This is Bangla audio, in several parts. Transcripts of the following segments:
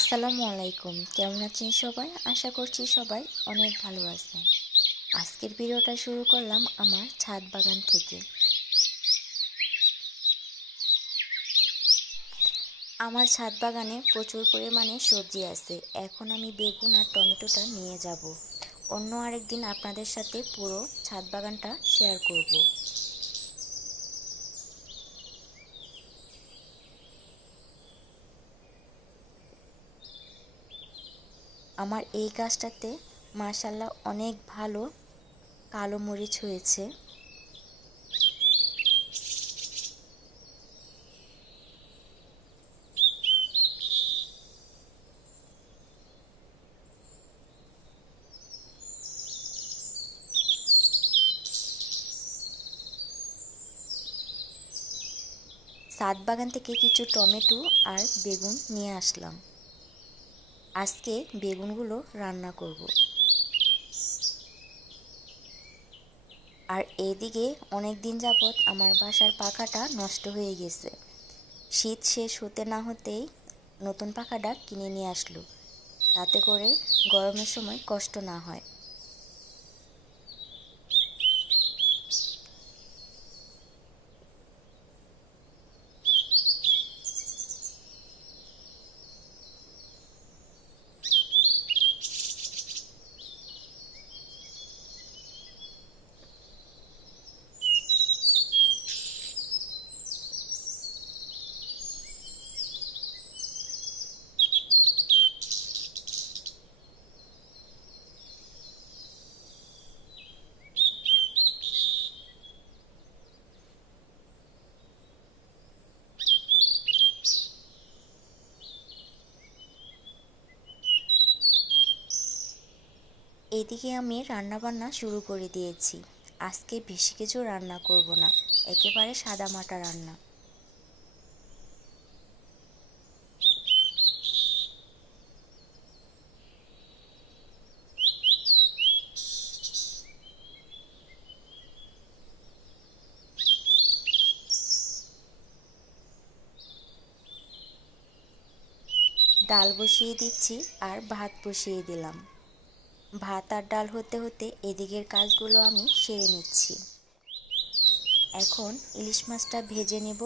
আসসালামু আলাইকুম। কেমন আছেন সবাই? আশা করছি সবাই অনেক ভালো আছেন। আজকের ভিডিওটা শুরু করলাম আমার ছাদ বাগান থেকে। আমার ছাদ বাগানে প্রচুর পরিমাণে সবজি আছে। এখন আমি বেগুন আর টমেটোটা নিয়ে যাব। অন্য আরেকদিন আপনাদের সাথে পুরো ছাদ বাগানটা শেয়ার করব। আমার এই গাছটাতে মার্শাল্লাহ অনেক ভালো কালো মরিচ হয়েছে। সাত বাগান থেকে কিছু টমেটো আর বেগুন নিয়ে আসলাম। আজকে বেগুনগুলো রান্না করব। আর এদিকে অনেক দিন যাবৎ আমার বাসার পাখাটা নষ্ট হয়ে গেছে। শীত শেষ হতে না হতেই নতুন পাখাটা কিনে নিয়ে আসলো। তাতে করে গরমের সময় কষ্ট না হয়। এদিকে আমি রান্না বান্না শুরু করে দিয়েছি। আজকে বেশি কিছু রান্না করব না। একেবারে সাদা মাটা রান্না। ডাল বসিয়ে দিচ্ছি আর ভাত বসিয়ে দিলাম। ভাত আর ডাল হতে হতে এদিকের কাজগুলো আমি সেরে নিচ্ছি। এখন ইলিশ মাছটা ভেজে নেব।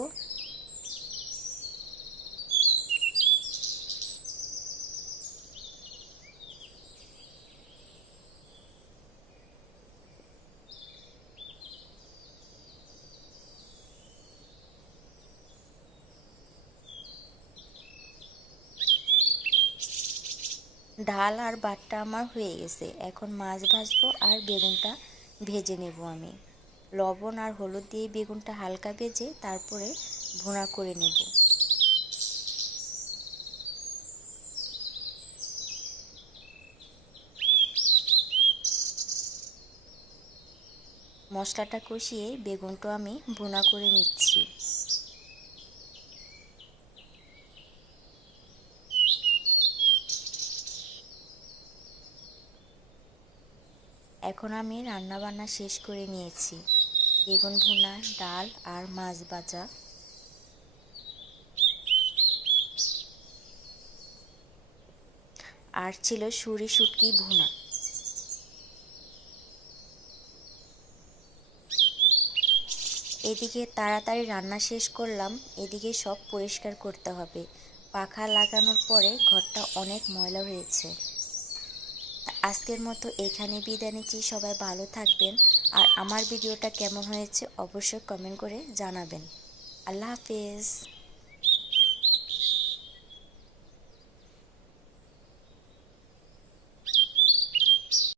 ডাল আর বাটটা আমার হয়ে গেছে। এখন মাছ ভাজবো আর বেগুনটা ভেজে নেব আমি। লবণ আর হলুদ দিয়ে বেগুনটা হালকা ভেজে তারপরে ভুনা করে নেব। মশলাটা কষিয়ে বেগুনটা আমি ভুনা করে নিচ্ছি। এখন আমি রান্না বান্না শেষ করে নিয়েছি। বেগুন ভুনা, ডাল আর মাছ ভাজা। আর ছিল সুরি শুটকি ভুনা। এদিকে তাড়াতাড়ি রান্না শেষ করলাম, এদিকে সব পরিষ্কার করতে হবে। পাখা লাগানোর পরে ঘরটা অনেক ময়লা হয়েছে। আজকের মতো এখানে বিদায় নিচ্ছি। সবাই ভালো থাকবেন। আর আমার ভিডিওটা কেমন হয়েছে অবশ্যই কমেন্ট করে জানাবেন। আল্লাহ হাফেজ।